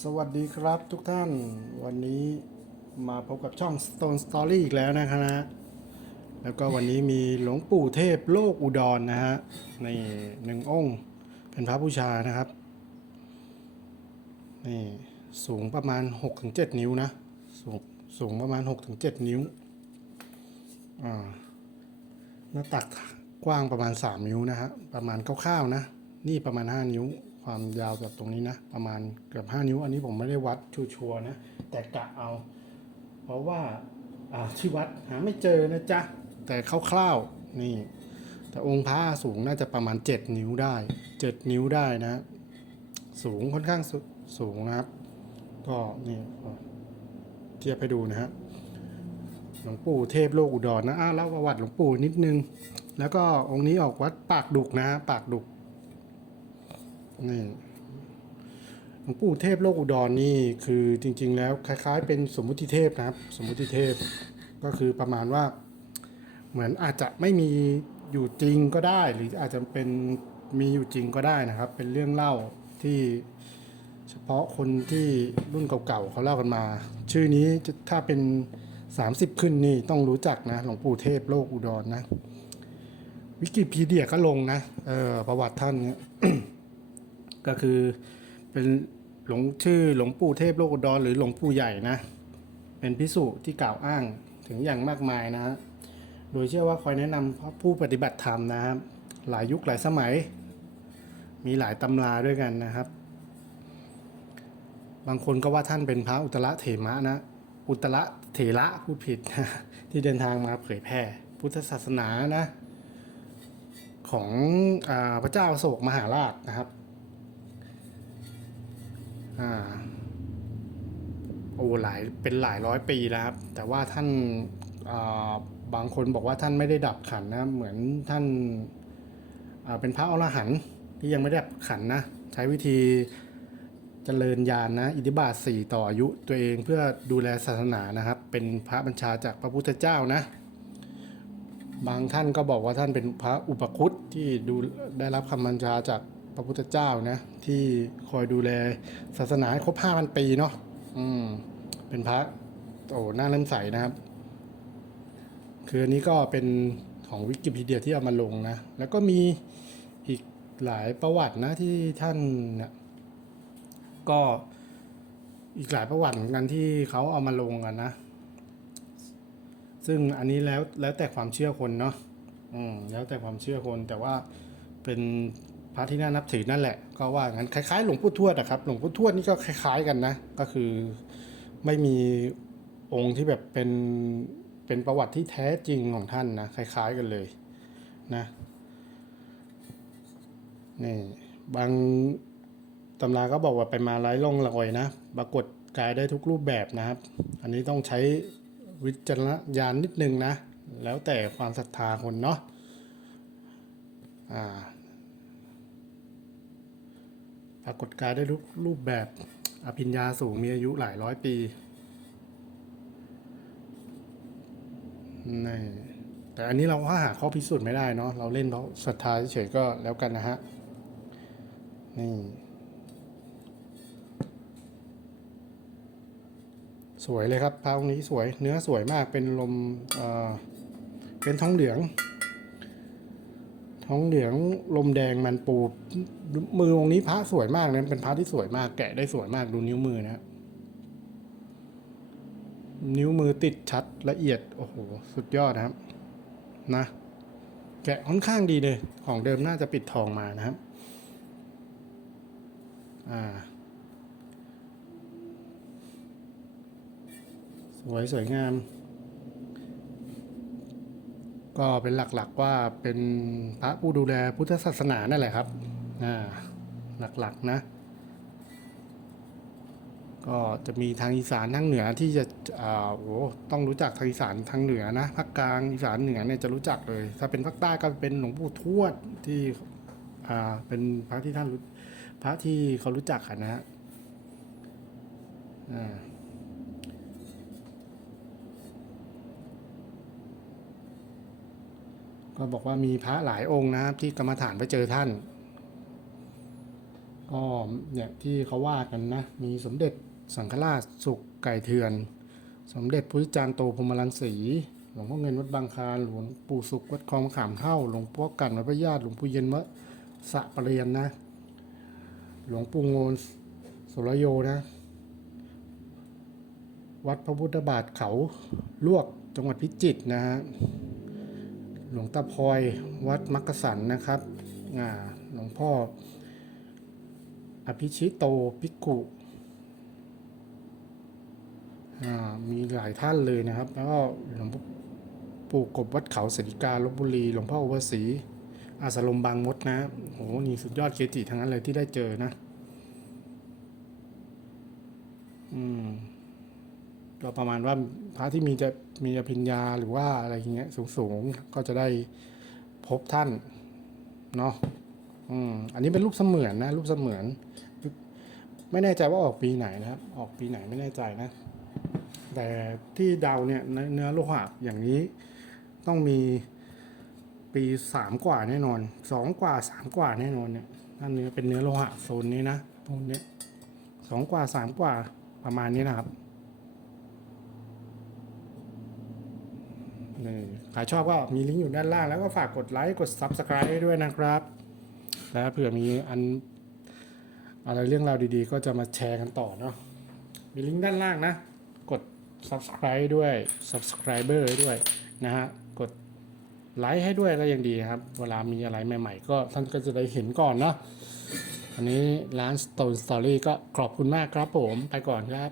สวัสดีครับทุกท่านวันนี้มาพบกับช่อง Stone Story อีกแล้วนะครับนะแล้วก็วันนี้มีหลวงปู่เทพโลกอุดรนะฮะในหนึ่งองค์ เป็นพระบูชานะครับนี่สูงประมาณ 6-7 นิ้วนะ สูงสูงประมาณ 6-7 นิ้วอ่าหน้าตักกว้างประมาณ 3 นิ้วนะฮะประมาณคร่าวๆนะ นี่ประมาณ 5 นิ้ว ความยาวจากตรงนี้นะ ประมาณเกือบ 5 นิ้ว อันนี้ผมไม่ได้วัดชัวร์นะ แต่กะเอา เพราะว่าที่วัดหาไม่เจอนะจ๊ะ แต่คร่าวๆนี่ แต่องค์พระสูงน่าจะประมาณ 7 นิ้วได้ 7 นิ้วได้นะ สูงค่อนข้างสูสูงนะครับ ก็นี่เทียบให้ดูนะฮะหลวงปู่เทพโลกอุดรนะอ้าวเล่าประวัติหลวงปู่นิดนึง แล้วก็องค์นี้ออกวัดปากดุกนะฮะปากดุก นี่หลวงปู่เทพโลกอุดรนี่คือจริง ๆ แล้วคล้าย ๆ เป็นสมมุติเทพนะครับ สมมุติเทพก็คือประมาณว่า เหมือนอาจจะไม่มีอยู่จริงก็ได้ หรืออาจจะเป็นมีอยู่จริงก็ได้นะครับ เป็นเรื่องเล่าที่เฉพาะคนที่รุ่นเก่าๆเขาเล่ากันมา ชื่อนี้ถ้าเป็น 30 ขึ้นนี่ต้องรู้จักนะหลวงปู่เทพโลกอุดรนะวิกิพีเดียก็ลงนะเออประวัติท่านเนี่ย ก็คือเป็นหลวงชื่อหลวงปู่เทพโลกอุดรหรือหลวงปู่ใหญ่นะ เป็นพิสุที่กล่าวอ้างถึงอย่างมากมายนะโดยเชื่อว่าคอยแนะนำผู้ปฏิบัติธรรมนะครับ หลายยุคหลายสมัย มีหลายตำราด้วยกันนะครับ บางคนก็ว่าท่านเป็นพระอุตระเถมะนะ อุตระเถระผู้ผิดที่เดินทางมาเผยแผ่พุทธศาสนานะ ของอพระเจ้าโศกมหาราชนะครับ อ่าโอ้หลายเป็นหลายร้อยปีแล้วครับ แต่ว่าท่านอ่าบางคนบอกว่าท่านไม่ได้ดับขันนะ เหมือนท่านอ่าเป็นพระอรหันต์ที่ยังไม่ได้ดับขันนะ ใช้วิธีเจริญญาณนะอิทธิบาทสี่ต่ออายุตัวเองเพื่อดูแลศาสนานะครับ เป็นพระบัญชาจากพระพุทธเจ้านะ บางท่านก็บอกว่าท่านเป็นพระอุปคุตที่ดูได้รับคำบัญชาจาก พระพุทธเจ้านะ ที่คอยดูแลศาสนาครบห้าพันปีเนาะอืม เป็นพระโอ้หน้าเล่มใสนะครับ คืออันนี้ก็เป็นของวิกิพีเดียที่เอามาลงนะ แล้วก็มีอีกหลายประวัตินะที่ท่านเนี่ยก็อีกหลายประวัติเหมือนกันที่เขาเอามาลงกันนะ ซึ่งอันนี้แล้วแล้วแต่ความเชื่อคนเนาะอืมแล้วแต่ความเชื่อคนแต่ว่าเป็น พระที่น่านับถือนั่นแหละก็ว่างั้นคล้ายๆ หลวงปู่ทวดอะครับ หลวงปู่ทวดนี่ก็คล้าย ๆกันนะก็คือไม่มีองค์ที่แบบเป็นเป็นประวัติที่แท้จริงของท่านนะคล้าย ๆกันเลยนะนี่บางตำราก็บอกว่าไปมาไร้ร่องรอยนะปรากฏกายได้ทุกรูปแบบนะครับ อันนี้ต้องใช้วิจารณญาณนิดนึงนะ แล้วแต่ความศรัทธาคนเนาะอ่า ปรากฏกายได้รูปรูปแบบอภิญญาสูงมีอายุหลายร้อยปีนี่แต่อันนี้เราก็หาข้อพิสูจน์ไม่ได้เนาะเราเล่นเพราะศรัทธาเฉยก็แล้วกันนะฮะ นี่ สวยเลยครับพระองค์นี้สวยเนื้อสวยมากเป็นลมเออเป็นท้องเหลือง ท้องเหลืองลมแดงมันปู มือองค์นี้พระสวยมากนะเป็นพระที่สวยมากแกะได้สวยมากดูนิ้วมือนะนิ้วมือติดชัดละเอียดโอ้โหสุดยอดนะครับ นะ แกะค่อนข้างดีเลย ของเดิมน่าจะปิดทองมานะครับ อ่า สวยสวยงาม ก็เป็นหลักๆว่าเป็นพระผู้ดูแลพุทธศาสนานั่นแหละครับอ่าหลักๆนะ ก็จะมีทางอีสานทางเหนือที่จะอ่าโอ้ต้องรู้จักทางอีสานทางเหนือนะภาคกลางอีสานเหนือเนี่ยจะรู้จักเลย ถ้าเป็นภาคใต้ก็เป็นหลวงปู่ทวดที่อ่าเป็นพระที่ท่านรู้พระที่เขารู้จักนนะฮะอ่า ก็บอกว่ามีพระหลายองค์นะครับ ที่กรรมฐานไปเจอท่านก็เนี่ยที่เขาว่ากันนะ มีสมเด็จสังฆราชสุขไก่เถื่อน สมเด็จพุทธจารย์โตพรมรังสีหลวงพ่อเงินวัดบางคาหลวงปู่สุขวัดคลองขามเท่าหลวงพ่อกันวัดพระญาติหลวงปู่เย็นวัดสะปะเรียนนะ หลวงปู่โงนสุรโยนะ วัดพระพุทธบาทเขาลวกจังหวัดพิจิตรนะฮะ หลวงตาพลอยวัดมักกะสันนะครับหลวงพ่ออภิชิโตภิกุมีหลายท่านเลยนะครับ แล้วก็หลวงปู่กบวัดเขาสริกาลบบุรีหลวงพ่ออุปสีอาสลมบางมดนะโหนี่สุดยอดเกจิทั้งนั้นเลยที่ได้เจอนะอืมก็ประมาณว่าพระที่มีจะ มีอภิญญาหรือว่าอะไรอย่างเงี้ยสูงๆ ก็จะได้พบท่านเนาะอืมอันนี้เป็นรูปเสมือนนะรูปเสมือน ไม่แน่ใจว่าออกปีไหนนะครับ ออกปีไหนไม่แน่ใจนะ แต่ที่เดาเนี่ยเนื้อเนื้อโลหะอย่างนี้ต้องมีปีสามกว่าแน่นอนสองกว่าสามกว่าแน่นอนเนี่ยนั่นเนื้อเป็นเนื้อโลหะโซนนี้นะโซนนี้สองกว่าสามกว่าประมาณนี้นะครับ นี่ใครชอบก็มีลิงก์อยู่ด้านล่าง แล้วก็ฝากกดไลค์กด Subscribe ด้วยนะครับ แล้วเผื่อมีอันอะไรเรื่องราวดีๆ ก็จะมาแชร์กันต่อเนาะมีลิงก์ด้านล่างนะ กด Subscribe ด้วย Subscriber ด้วยนะฮะ กดไลค์ให้ด้วยก็ยังดีครับ เวลามีอะไรใหม่ๆ ก็ท่านก็จะได้เห็นก่อนเนาะอันนี้ร้าน Stone Story ก็ขอบคุณมากครับผม ไปก่อนครับ